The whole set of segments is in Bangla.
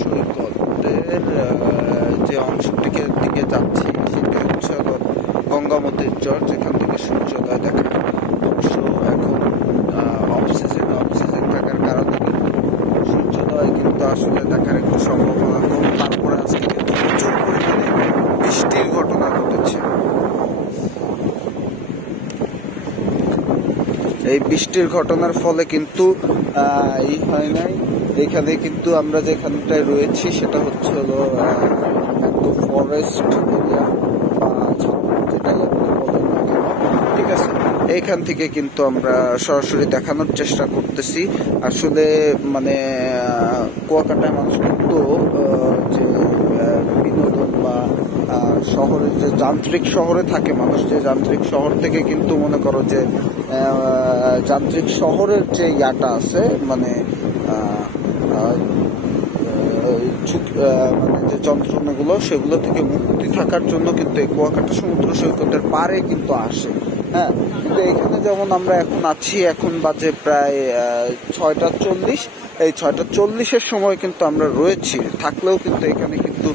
সৈকতের যে অংশটিকে দিকে যাচ্ছি সেটি হচ্ছে গঙ্গামতির চর, যেখান থেকে সূর্যোদয় দেখা। অবশ্য এখন অফ সিজন থাকার কারণে সূর্যোদয় কিন্তু আসলে দেখার একটু সম্ভাবনা কম। তারপরে আজকে কিন্তু প্রচুর পরিমাণে বৃষ্টির ঘটনা ঘটেছে। এই বৃষ্টির ঘটনার ফলে কিন্তু হয় নাই। এখানে কিন্তু আমরা যেখানটায় রয়েছি সেটা হচ্ছে হলো একদম ফরেস্ট এরিয়া বা যেটাই আপনি বলেন না কেন, ঠিক আছে। এইখান থেকে কিন্তু আমরা সরাসরি দেখানোর চেষ্টা করতেছি। আসলে মানে কুয়াকাটায় মানুষ কিন্তু যে বিনোদন বা শহরে যে যান্ত্রিক শহরে থাকে মানুষ, যে যান্ত্রিক শহর থেকে কিন্তু মনে করো যে যান্ত্রিক শহরের যে ইয়াটা আছে মানে যে যন্ত্রণাগুলো সেগুলো থেকে মুক্তি থাকার জন্য কিন্তু এই কুয়াকাটা সমুদ্র সৈকতের পাড়ে কিন্তু আসে। হ্যাঁ, কিন্তু এখানে যেমন আমরা এখন আছি, এখন বাজে প্রায় 6:40। এই 6:40-এর সময় কিন্তু আমরা রয়েছি, থাকলেও কিন্তু এখানে কিন্তু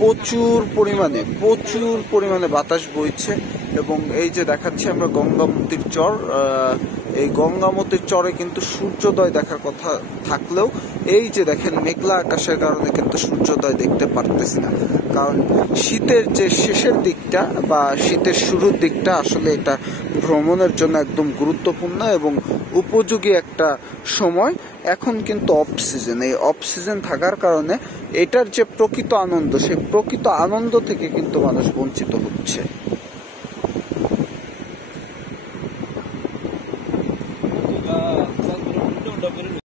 প্রচুর পরিমাণে বাতাস বইছে। এবং এই যে দেখাচ্ছি আমরা গঙ্গামতির চর, এই গঙ্গামতির চরে কিন্তু সূর্যোদয় দেখার কথা থাকলেও এই যে দেখেন মেঘলা আকাশের কারণে কিন্তু সূর্যোদয় দেখতে পারতেছি না। কারণ শীতের যে শেষের দিকটা বা শীতের শুরুর দিকটা আসলে এটা ভ্রমণের জন্য একদম গুরুত্বপূর্ণ এবং উপযোগী একটা সময়। এখন কিন্তু অফ সিজন, এই অফ সিজন থাকার কারণে এটার যে প্রকৃত আনন্দ, সেই প্রকৃত আনন্দ থেকে কিন্তু মানুষ বঞ্চিত হচ্ছে।